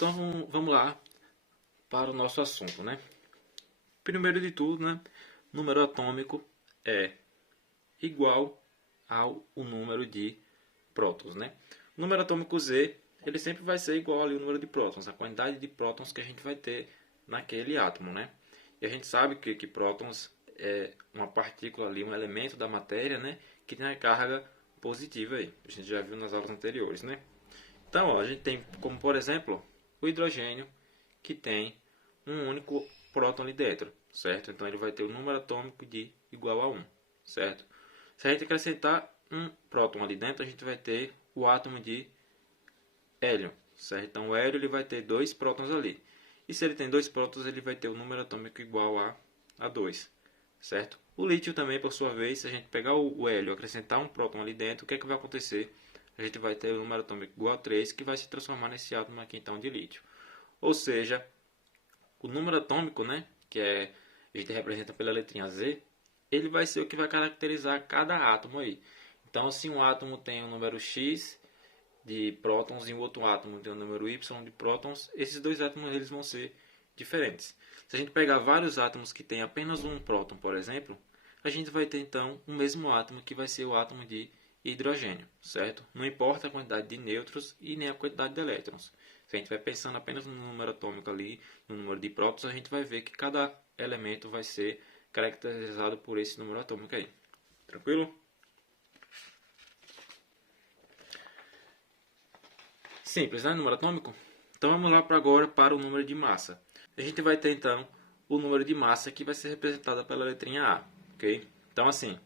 Então vamos lá para o nosso assunto, né? Primeiro de tudo, né? Número atômico é igual ao número de prótons, né? O número atômico Z, ele sempre vai ser igual ali ao número de prótons, a quantidade de prótons que a gente vai ter naquele átomo, né? E a gente sabe que prótons é uma partícula ali, um elemento da matéria, né? Que tem a carga positiva aí. A gente já viu nas aulas anteriores, né? Então, ó, a gente tem como, por exemplo, o hidrogênio, que tem um único próton ali dentro, certo? Então, ele vai ter o número atômico de igual a 1, certo? Se a gente acrescentar um próton ali dentro, a gente vai ter o átomo de hélio, certo? Então, o hélio ele vai ter dois prótons ali. E se ele tem dois prótons, ele vai ter o número atômico igual a 2, certo? O lítio também, por sua vez, se a gente pegar o hélio e acrescentar um próton ali dentro, o que é que vai acontecer? A gente vai ter o número atômico igual a 3, que vai se transformar nesse átomo aqui então de lítio. Ou seja, o número atômico, né, a gente representa pela letrinha Z, ele vai ser o que vai caracterizar cada átomo aí. Então, se um átomo tem o número X de prótons e o outro átomo tem o número Y de prótons, esses dois átomos eles vão ser diferentes. Se a gente pegar vários átomos que têm apenas um próton, por exemplo, a gente vai ter então o mesmo átomo que vai ser o átomo de hidrogênio, certo? Não importa a quantidade de nêutrons e nem a quantidade de elétrons. Se a gente vai pensando apenas no número atômico ali, no número de prótons, a gente vai ver que cada elemento vai ser caracterizado por esse número atômico aí. Tranquilo? Simples, né? Número atômico? Então vamos lá para agora para o número de massa. A gente vai ter então o número de massa que vai ser representado pela letrinha A, ok? Então assim,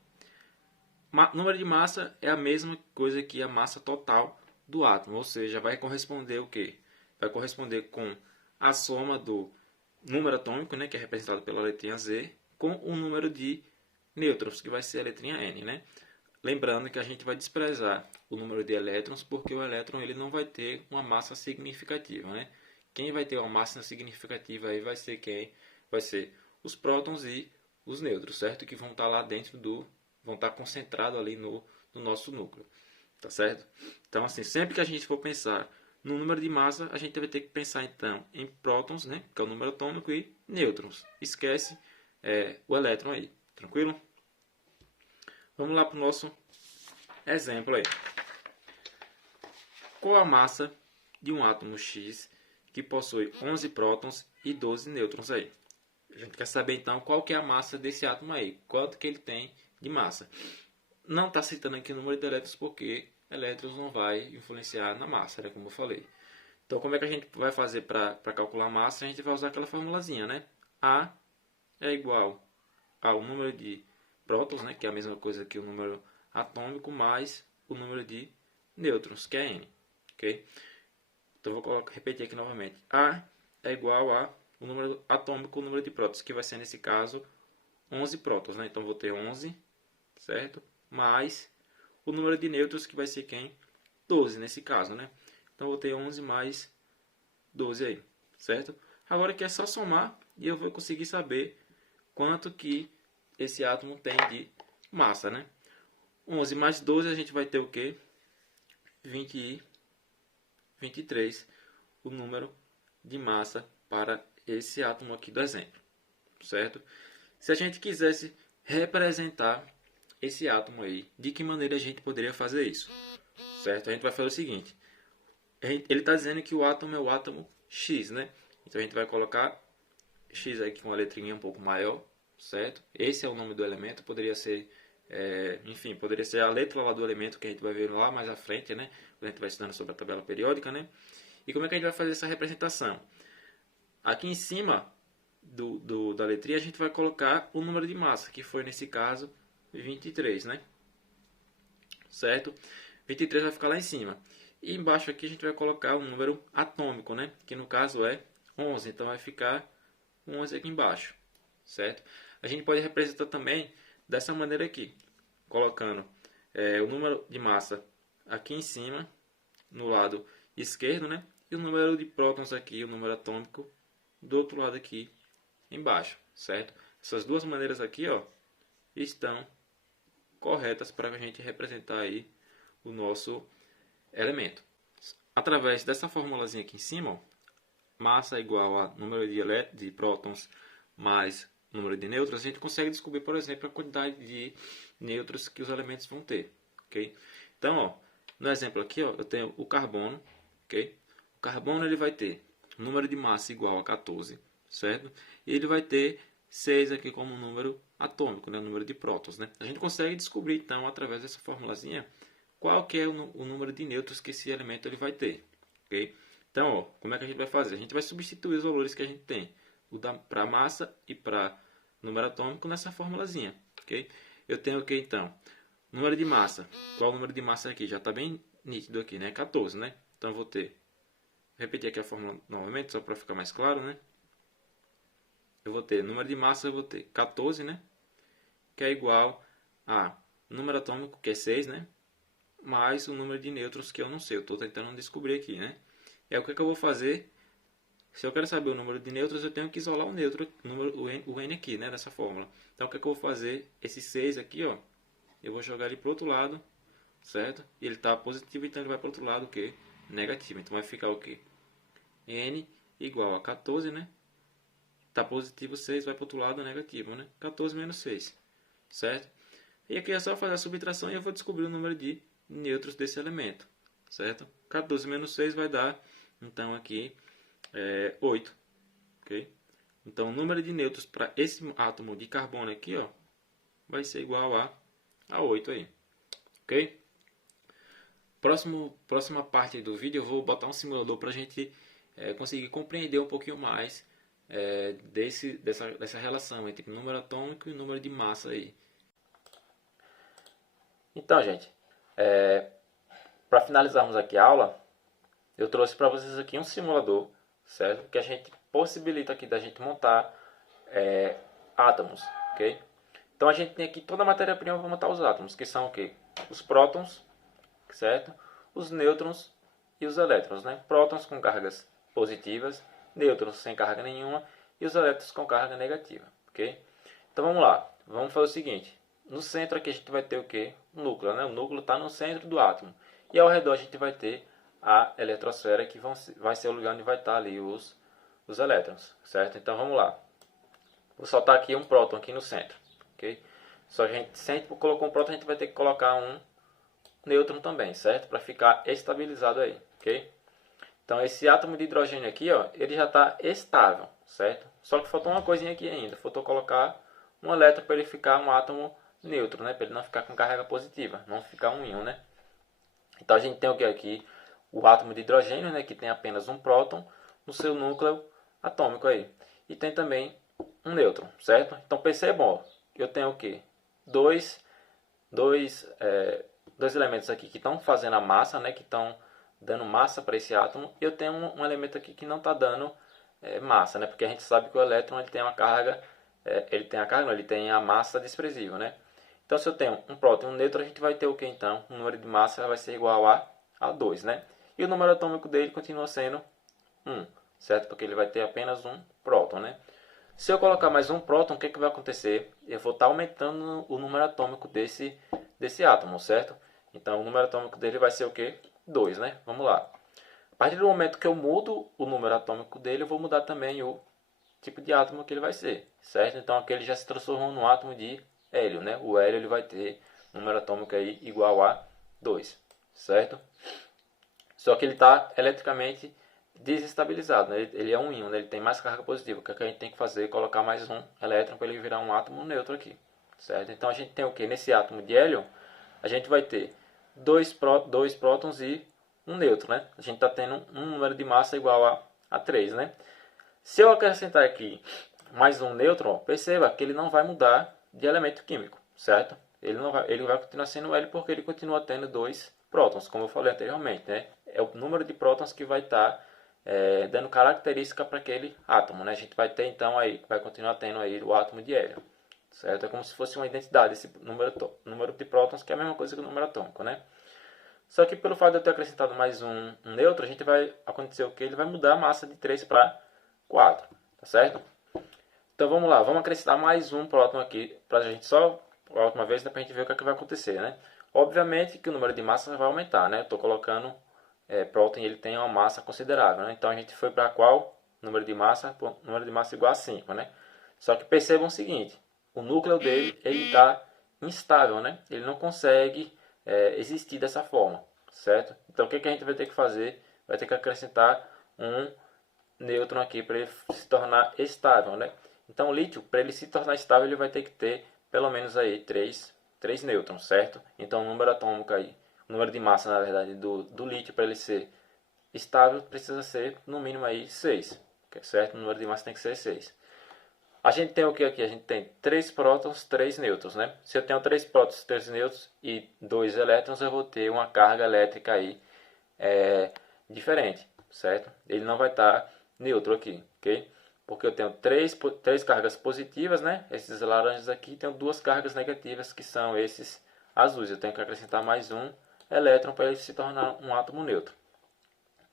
número de massa é a mesma coisa que a massa total do átomo, ou seja, vai corresponder o quê? Vai corresponder com a soma do número atômico, né, que é representado pela letrinha Z, com o número de nêutrons, que vai ser a letrinha N, né? Lembrando que a gente vai desprezar o número de elétrons, porque o elétron ele não vai ter uma massa significativa, né? Quem vai ter uma massa significativa aí vai ser quem? Vai ser os prótons e os nêutrons, certo? Que vão estar lá dentro vão estar concentrados ali no nosso núcleo, tá certo? Então, assim, sempre que a gente for pensar no número de massa, a gente vai ter que pensar então em prótons, né? Que é o número atômico, e nêutrons. Esquece o elétron aí, tranquilo? Vamos lá para o nosso exemplo aí. Qual a massa de um átomo X que possui 11 prótons e 12 nêutrons aí? A gente quer saber então qual que é a massa desse átomo aí, quanto que ele tem de massa. Não está citando aqui o número de elétrons porque elétrons não vai influenciar na massa, né, como eu falei. Então como é que a gente vai fazer para calcular a massa? A gente vai usar aquela formulazinha, né? A é igual ao número de prótons, né, que é a mesma coisa que o número atômico, mais o número de nêutrons, que é N. Okay? Então vou repetir aqui novamente. A é igual a o número atômico, o número de prótons, que vai ser nesse caso 11 prótons, né? Então vou ter 11, certo? Mais o número de nêutrons, que vai ser quem? 12 nesse caso, né? Então vou ter 11 mais 12 aí, certo? Agora aqui é só somar e eu vou conseguir saber quanto que esse átomo tem de massa, né? 11 mais 12 a gente vai ter o quê? 23, o número de massa para esse átomo aqui do exemplo, certo? Se a gente quisesse representar esse átomo aí, de que maneira a gente poderia fazer isso, certo? A gente vai fazer o seguinte, ele está dizendo que o átomo é o átomo X, né? Então a gente vai colocar X aqui com a letrinha um pouco maior, certo? Esse é o nome do elemento, poderia ser, enfim, poderia ser a letra lá do elemento que a gente vai ver lá mais à frente, né? Quando a gente vai estudando sobre a tabela periódica, né? E como é que a gente vai fazer essa representação? Aqui em cima da letrinha a gente vai colocar o número de massa, que foi nesse caso 23, né? Certo? 23 vai ficar lá em cima. E embaixo aqui a gente vai colocar o número atômico, né? Que no caso é 11, então vai ficar 11 aqui embaixo, certo? A gente pode representar também dessa maneira aqui, colocando o número de massa aqui em cima, no lado esquerdo, né? E o número de prótons aqui, o número atômico, do outro lado aqui embaixo, certo? Essas duas maneiras aqui, ó, estão corretas para a gente representar aí o nosso elemento. Através dessa formulazinha aqui em cima, ó, massa igual a número de prótons mais número de nêutrons, a gente consegue descobrir, por exemplo, a quantidade de nêutrons que os elementos vão ter, ok? Então, ó, no exemplo aqui, ó, eu tenho o carbono, ok? O carbono ele vai ter número de massa igual a 14, certo? E ele vai ter 6 aqui como número atômico, né? O número de prótons, né? A gente consegue descobrir, então, através dessa formulazinha, qual que é o número de nêutrons que esse elemento ele vai ter, ok? Então, ó, como é que a gente vai fazer? A gente vai substituir os valores que a gente tem para massa e para número atômico nessa formulazinha, ok? Eu tenho o que então? Número de massa. Qual o número de massa aqui? Já está bem nítido aqui, né? 14, né? Então eu vou ter. Vou repetir aqui a fórmula novamente, só para ficar mais claro, né? Eu vou ter número de massa, eu vou ter 14, né? Que é igual a número atômico, que é 6, né? Mais o número de nêutrons, que eu não sei. Eu estou tentando descobrir aqui, né? É o que eu vou fazer. Se eu quero saber o número de nêutrons, eu tenho que isolar o nêutron, o N aqui, né? Dessa fórmula. Então o que eu vou fazer? Esse 6 aqui, ó. Eu vou jogar ele para o outro lado, certo? E ele está positivo, então ele vai para o outro lado, o quê? Negativo. Então vai ficar o quê? N igual a 14, né? Está positivo 6, vai para o outro lado negativo, né? 14 menos 6, certo? E aqui é só fazer a subtração e eu vou descobrir o número de nêutrons desse elemento, certo? 14 menos 6 vai dar, então aqui, 8, ok? Então o número de nêutrons para esse átomo de carbono aqui, ó, vai ser igual a 8 aí, ok? Próxima parte do vídeo eu vou botar um simulador para a gente conseguir compreender um pouquinho mais dessa relação entre número atômico e número de massa aí. Então, gente, para finalizarmos aqui a aula, eu trouxe para vocês aqui um simulador, certo? Que a gente possibilita aqui da gente montar átomos, ok? Então a gente tem aqui toda a matéria-prima para montar os átomos, que são o quê? Os prótons, certo? Os nêutrons e os elétrons, né? Prótons com cargas positivas, nêutrons sem carga nenhuma e os elétrons com carga negativa, ok? Então vamos lá, vamos fazer o seguinte. No centro aqui a gente vai ter o quê? O núcleo, né? O núcleo está no centro do átomo. E ao redor a gente vai ter a eletrosfera, que vai ser o lugar onde vai estar ali os elétrons, certo? Então vamos lá. Vou soltar aqui um próton aqui no centro, ok? Só que a gente sempre colocou um próton, a gente vai ter que colocar um nêutron também, certo? Para ficar estabilizado aí, ok? Então esse átomo de hidrogênio aqui, ó, ele já está estável, certo? Só que faltou uma coisinha aqui ainda, faltou colocar um elétron para ele ficar um átomo neutro, né? Para ele não ficar com carga positiva, não ficar um íon, né? Então a gente tem o que aqui? O átomo de hidrogênio, né? Que tem apenas um próton no seu núcleo atômico aí. E tem também um nêutron, certo? Então percebam, ó, eu tenho o que? Dois elementos aqui que estão fazendo a massa, né? Que estão dando massa para esse átomo. E eu tenho um elemento aqui que não está dando massa, né? Porque a gente sabe que o elétron ele tem uma carga, ele tem a massa desprezível, né? Então se eu tenho um próton e um nêutron, a gente vai ter o que então? O número de massa vai ser igual a 2, né? E o número atômico dele continua sendo 1, certo? Porque ele vai ter apenas um próton, né? Se eu colocar mais um próton, o que vai acontecer? Eu vou estar aumentando o número atômico desse átomo, certo? Então o número atômico dele vai ser o quê? 2, né? Vamos lá. A partir do momento que eu mudo o número atômico dele, eu vou mudar também o tipo de átomo que ele vai ser, certo? Então aqui ele já se transformou num átomo de hélio, né? O hélio ele vai ter número atômico aí igual a 2, certo? Só que ele está eletricamente desestabilizado, né? Ele é um íon, né? Ele tem mais carga positiva. O que a gente tem que fazer é colocar mais um elétron para ele virar um átomo neutro aqui, certo? Então a gente tem o que? Nesse átomo de hélio, a gente vai ter dois prótons e um nêutron, né? A gente está tendo um número de massa igual a 3, né? Se eu acrescentar aqui mais um nêutron, perceba que ele não vai mudar de elemento químico, certo? Ele vai continuar sendo L porque ele continua tendo dois prótons, como eu falei anteriormente, né? É o número de prótons que vai estar dando característica para aquele átomo, né? A gente vai ter então aí, vai continuar tendo aí o átomo de hélio, certo? É como se fosse uma identidade esse número de prótons, que é a mesma coisa que o número atômico, né? Só que pelo fato de eu ter acrescentado mais um nêutron, a gente vai acontecer o que? Ele vai mudar a massa de 3 para 4, tá certo? Então vamos lá, vamos acrescentar mais um próton aqui, para a gente só, a última vez, para a gente ver o que, é que vai acontecer, né? Obviamente que o número de massas vai aumentar, né? Estou colocando próton e ele tem uma massa considerável, né? Então a gente foi para qual número de massa igual a 5, né? Só que percebam o seguinte, o núcleo dele está instável, né? Ele não consegue existir dessa forma, certo? Então o que a gente vai ter que fazer? Vai ter que acrescentar um nêutron aqui para ele se tornar estável, né? Então o lítio, para ele se tornar estável, ele vai ter que ter pelo menos aí 3 nêutrons, certo? Então o número atômico aí, o número de massa, na verdade, do lítio, para ele ser estável, precisa ser no mínimo aí 6, certo? O número de massa tem que ser 6. A gente tem o que aqui? A gente tem 3 prótons, 3 nêutrons, né? Se eu tenho 3 prótons, 3 nêutrons e 2 elétrons, eu vou ter uma carga elétrica aí diferente, certo? Ele não vai estar neutro aqui, ok? Porque eu tenho 3 cargas positivas, né? Esses laranjas aqui, tenho 2 cargas negativas, que são esses azuis. Eu tenho que acrescentar mais um elétron para ele se tornar um átomo neutro,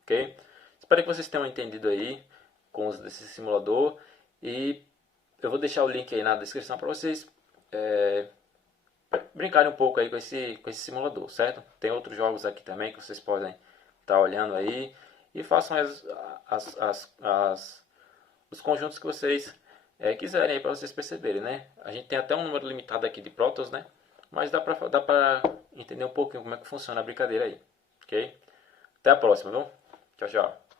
ok? Espero que vocês tenham entendido aí com esse simulador e eu vou deixar o link aí na descrição para vocês brincarem um pouco aí com esse simulador, certo? Tem outros jogos aqui também que vocês podem estar olhando aí e façam os conjuntos que vocês quiserem para vocês perceberem, né? A gente tem até um número limitado aqui de prótons, né? Mas dá para entender um pouquinho como é que funciona a brincadeira aí, ok? Até a próxima, viu? Tchau, tchau.